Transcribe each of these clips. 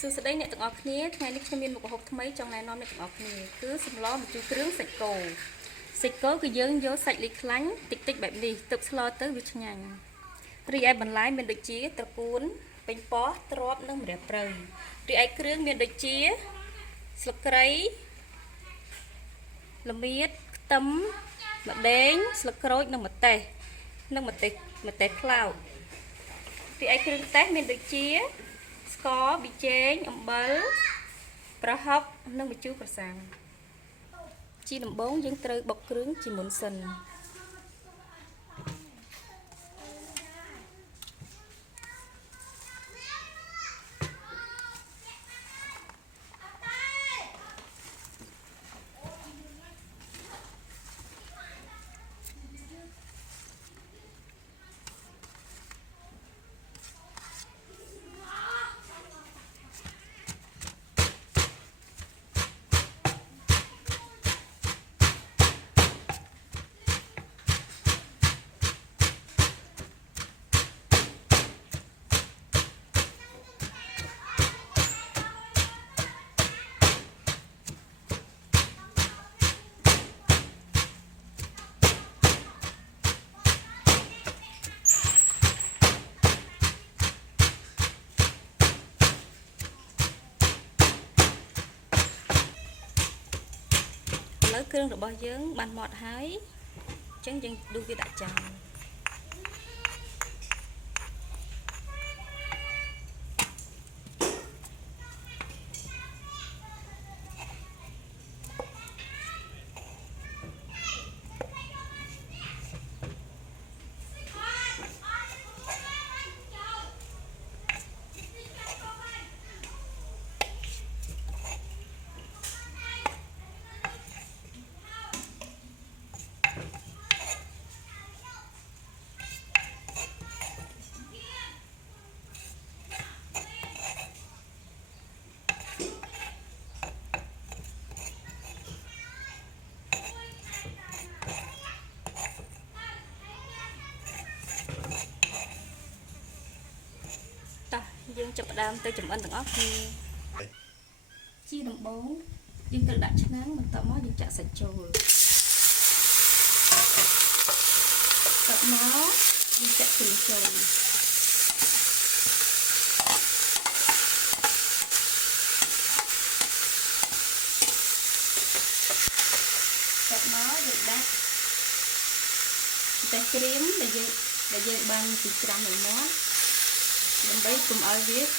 សួស្តីអ្នកទាំងអស់គ្នាថ្ងៃនេះខ្ញុំមានមុខម្ហូបថ្មីចង់ណែនាំអ្នកទាំងអស់គ្នាគឺសម្លម្ជូរគ្រឿងសាច់គោគឺយើងយកសាច់លីខ្លាញ់តិចតិចបែបនេះទឹកស្លទៅវាឆ្ងាញ់រីឯបន្លែមានដូចជាត្រកួនពេញប៉ោះត្រប់និងម្រះព្រៅរីឯគ្រឿងមានដូចជាស្លឹកគ្រៃល្មៀតខ្ទឹមម្ដេងស្លឹកក្រូចនិងម្ទេសខ្លោចរីឯគ្រឿងទេសមានដូចជាស្ករប៊ីចេងអំបិលប្រហុកនិងម្ជូរក្រសាំងជាដំបូងយើងត្រូវបុកគ្រឿងជាមុនសិនឥឡូវគ្រឿងរបស់យើងបានម៉ត់ហើយអញ្ចឹងយើងដួសវាដាក់ចានយើងចាប់ផ្ដើមទៅចម្អិនទាំងអស់គ្នាជាដំបូងយើងត្រូវដាក់ឆ្នាំងបន្ទាប់មកយើងចាក់សាច់ចូលបន្ទាប់មកយើងចាក់គ្រឿងចូលបន្ទាប់មកយើងដាក់តែក្រៀមដែលយើងបានពីច្រាំឲ្យមាត់ដើម្បីកុំឲ្យវាស្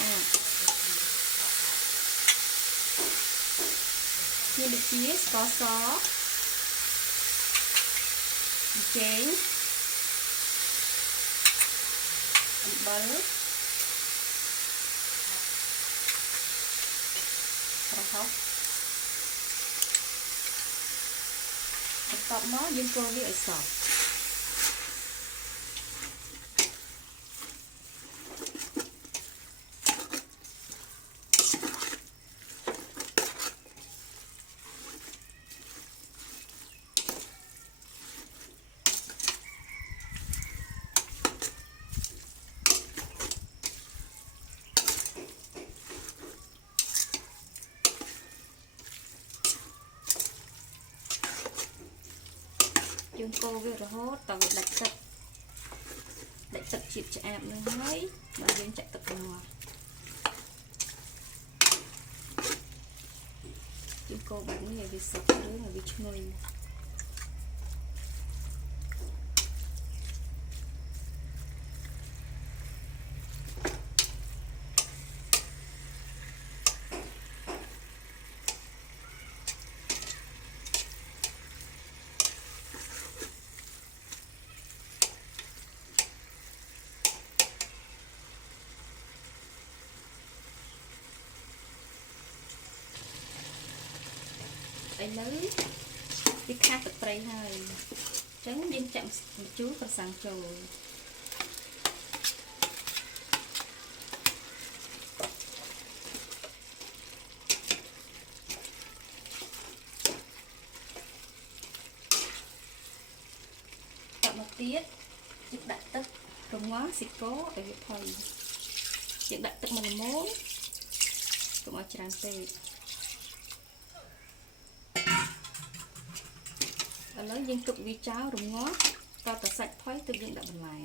អាតមានដូចជាស្ករសប៊ីចេងអំបិលប្រហុកបន្ទាប់មកយើងកូរវាឲ្យសព្វយើងកូរវារហូតតវាដាច់ទឹកជាតិឆ្អាបនឹងហើយដល់យើងចាក់ទឹកមកយើងកូរបែបនេះឲ្យវាសុកគ្រឿងឲ្យវាឈ្ងុយឥឡូវវាខាត់ទឹកត្រីហើយអញ្ចឹងយើងចាក់ម្ជូរក្រសាំងចូលដាក់មកទៀតយើងដាក់ទឹករងាស់ស៊ីកូឲ្យវាផុយយើងដាក់ទឹកមួយល្មម កុំឲ្យច្រើនពេកឥឡូវយើងទុកវាចោលរងាស់តតែសាច់ផុយទើបយើងដាក់បន្លែ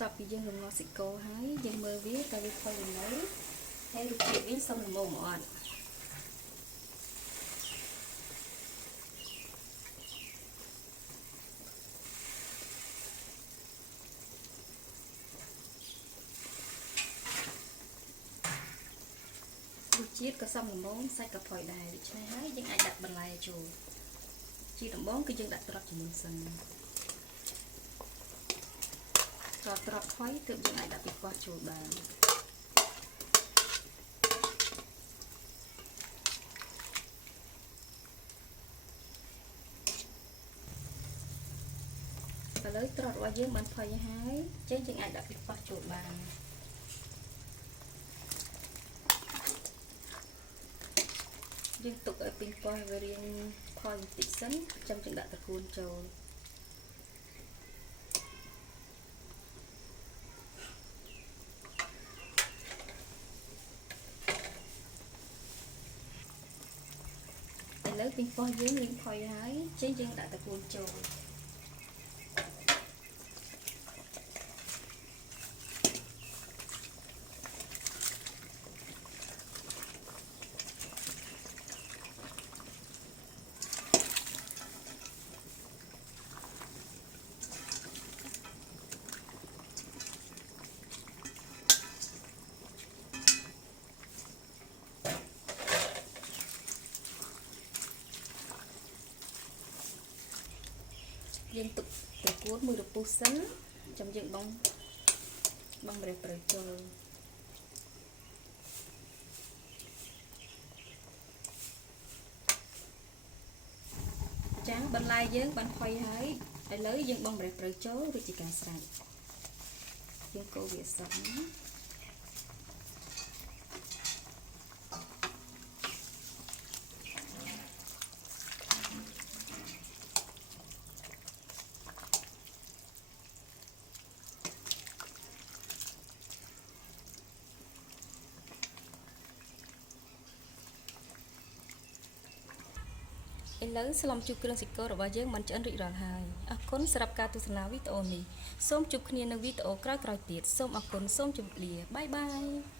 តពីយើងរងាស់សាច់គោហើយយើងមើលវាតើវាផុយឬនៅហើយរូបភាពវាសមល្មមអត់រសជាតិក៏សមល្មមសាច់ក៏ផុយដែរដូច្នេះហើយយើងអាចដាក់បន្លែចូលជាដំបូងគឺយើងដាក់ត្រាប់ចំនួនសិនតត្រាប់ផុយទើបយើងអាចដាក់ពីកោះចូលបានឥឡូវត្រាប់របស់យើងបានផុយហើយចឹងយើងអាចដាក់ពីកោះចូលបានយើងទុកឲ្យពេញកោះវារៀងផុយបន្តិចសិនចាំយើងដាក់ត្រកួនចូលឥឡូវពេញកោះយើងរៀងផុយហើយចឹងយើងដាក់ត្រកួនចូលយើងទុកត្រកួនមួយរពុះសិនចាំយើងបង់ម្រះព្រៅចូលចាបន្លែយើងបានផុយហើយឥឡូវយើងបង់ម្រះព្រៅចូលរួចជាការស្រេចយើងកូរវាសិនឥឡូវស្លំជូរគ្រឿងសាច់គោរបស់យើងបានឆ្អិនរួចរាល់ហើយអរគុណសម្រាប់ការទស្សនាវីដេអូនេះសូមជួបគ្នានៅវីដេអូក្រោយៗទៀតសូមអរគុណសូមជម្រាបលាបាយបាយ